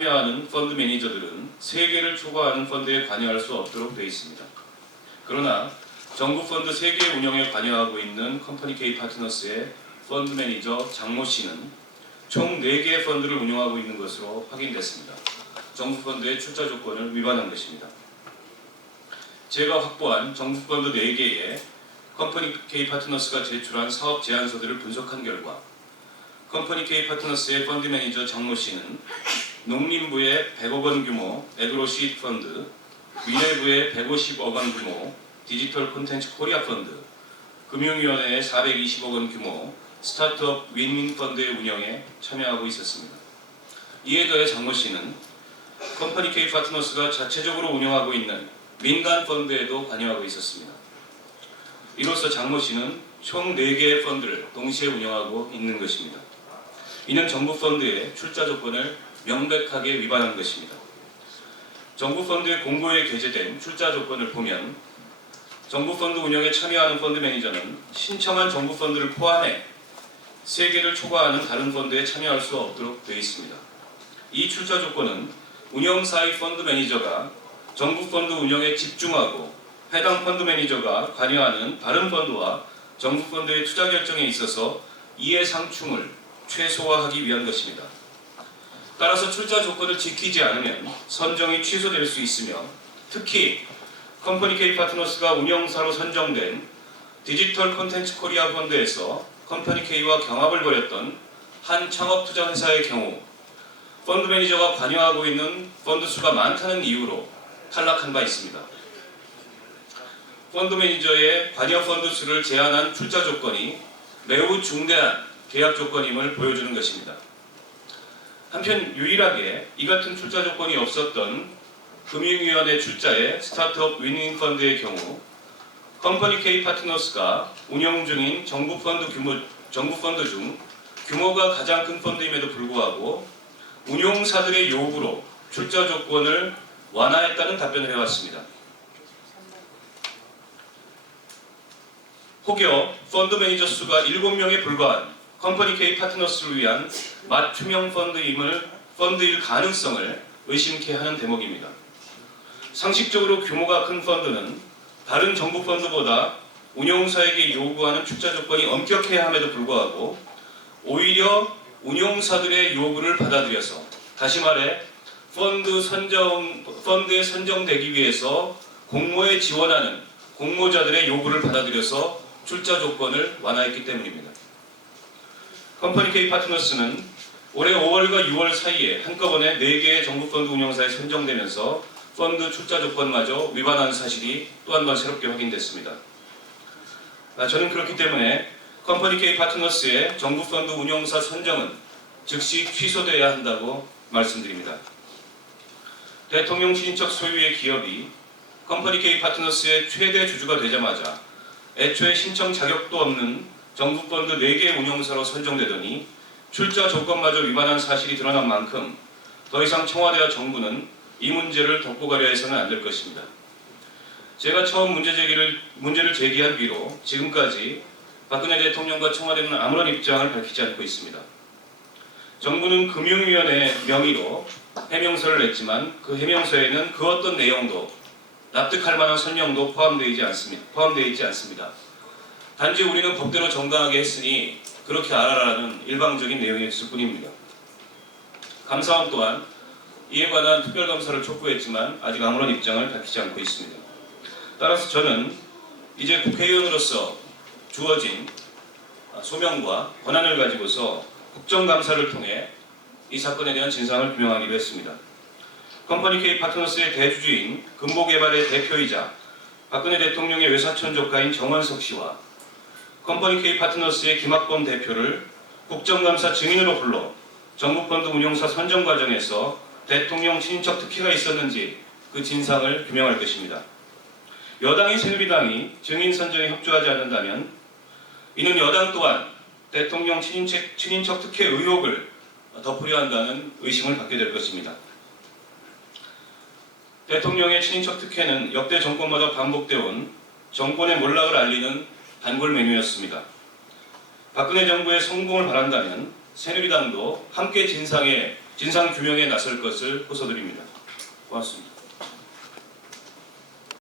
참여하는 펀드 매니저들은 세개를 초과하는 펀드에 관여할 수 없도록 되어 있습니다. 그러나 정부 펀드 3개 운영에 관여하고 있는 컴퍼니 K 파트너스의 펀드 매니저 장모 씨는 총 4개의 펀드를 운영하고 있는 것으로 확인됐습니다. 정부 펀드의 출자 조건을 위반한 것입니다. 제가 확보한 정부 펀드 4개의 컴퍼니 K 파트너스가 제출한 사업 제안서들을 분석한 결과 컴퍼니 K 파트너스의 펀드 매니저 장모 씨는 농림부의 100억 원 규모 에그로 시드 펀드, 위내부의 150억 원 규모 디지털 콘텐츠 코리아 펀드, 금융위원회의 420억 원 규모 스타트업 윈윈 펀드의 운영에 참여하고 있었습니다. 이에 더해 장모 씨는 컴퍼니 K 파트너스가 자체적으로 운영하고 있는 민간 펀드에도 관여하고 있었습니다. 이로써 장모 씨는 총 4개의 펀드를 동시에 운영하고 있는 것입니다. 이는 정부 펀드의 출자 조건을 명백하게 위반한 것입니다. 정부 펀드의 공고에 게재된 출자 조건을 보면 정부 펀드 운영에 참여하는 펀드 매니저는 신청한 정부 펀드를 포함해 3개를 초과하는 다른 펀드에 참여할 수 없도록 되어 있습니다. 이 출자 조건은 운영사의 펀드 매니저가 정부 펀드 운영에 집중하고 해당 펀드 매니저가 관여하는 다른 펀드와 정부 펀드의 투자 결정에 있어서 이해 상충을 최소화하기 위한 것입니다. 따라서 출자 조건을 지키지 않으면 선정이 취소될 수 있으며 특히 컴퍼니 K 파트너스가 운영사로 선정된 디지털 콘텐츠 코리아 펀드에서 컴퍼니 K와 경합을 벌였던 한 창업투자회사의 경우 펀드 매니저가 관여하고 있는 펀드 수가 많다는 이유로 탈락한 바 있습니다. 펀드 매니저의 관여 펀드 수를 제한한 출자 조건이 매우 중대한 계약 조건임을 보여주는 것입니다. 한편 유일하게 이 같은 출자 조건이 없었던 금융위원회 출자의 스타트업 윈윈 펀드의 경우 컴퍼니 K 파트너스가 운영 중인 정부 펀드 중 규모가 가장 큰 펀드임에도 불구하고 운용사들의 요구로 출자 조건을 완화했다는 답변을 해왔습니다. 혹여 펀드 매니저 수가 7명에 불과한 컴퍼니 K 파트너스를 위한 맞춤형 펀드일 가능성을 의심케 하는 대목입니다. 상식적으로 규모가 큰 펀드는 다른 정부 펀드보다 운용사에게 요구하는 출자 조건이 엄격해야 함에도 불구하고 오히려 운용사들의 요구를 받아들여서 다시 말해 펀드에 선정되기 위해서 공모에 지원하는 공모자들의 요구를 받아들여서 출자 조건을 완화했기 때문입니다. 컴퍼니 K 파트너스는 올해 5월과 6월 사이에 한꺼번에 4개의 정부 펀드 운용사에 선정되면서 펀드 출자 조건마저 위반한 사실이 또 한 번 새롭게 확인됐습니다. 저는 그렇기 때문에 컴퍼니 K 파트너스의 정부 펀드 운용사 선정은 즉시 취소되어야 한다고 말씀드립니다. 대통령 친인척 소유의 기업이 컴퍼니 K 파트너스의 최대 주주가 되자마자 애초에 신청 자격도 없는 정부 펀드 4개 운용사로 선정되더니 출자 조건마저 위반한 사실이 드러난 만큼 더 이상 청와대와 정부는 이 문제를 덮고 가려 해서는 안 될 것입니다. 제가 처음 문제를 제기한 뒤로 지금까지 박근혜 대통령과 청와대는 아무런 입장을 밝히지 않고 있습니다. 정부는 금융위원회 명의로 해명서를 냈지만 그 해명서에는 그 어떤 내용도 납득할 만한 설명도 포함되어 있지 않습니다. 단지 우리는 법대로 정당하게 했으니 그렇게 알아라는 일방적인 내용이었을 뿐입니다. 감사원 또한 이에 관한 특별감사를 촉구했지만 아직 아무런 입장을 밝히지 않고 있습니다. 따라서 저는 이제 국회의원으로서 주어진 소명과 권한을 가지고서 국정감사를 통해 이 사건에 대한 진상을 규명하기로 했습니다. 컴퍼니 K 파트너스의 대주주인 금보개발의 대표이자 박근혜 대통령의 외사촌 조카인 정원석 씨와 컴퍼니 K 파트너스의 김학범 대표를 국정감사 증인으로 불러 정부펀드 운용사 선정 과정에서 대통령 친인척 특혜가 있었는지 그 진상을 규명할 것입니다. 여당인 새누리당이 증인 선정에 협조하지 않는다면 이는 여당 또한 대통령 친인척 특혜 의혹을 덮으려 한다는 의심을 받게 될 것입니다. 대통령의 친인척 특혜는 역대 정권마다 반복되어 온 정권의 몰락을 알리는 단골 메뉴였습니다. 박근혜 정부의 성공을 바란다면 새누리당도 함께 진상에 진상 규명에 나설 것을 호소드립니다. 고맙습니다.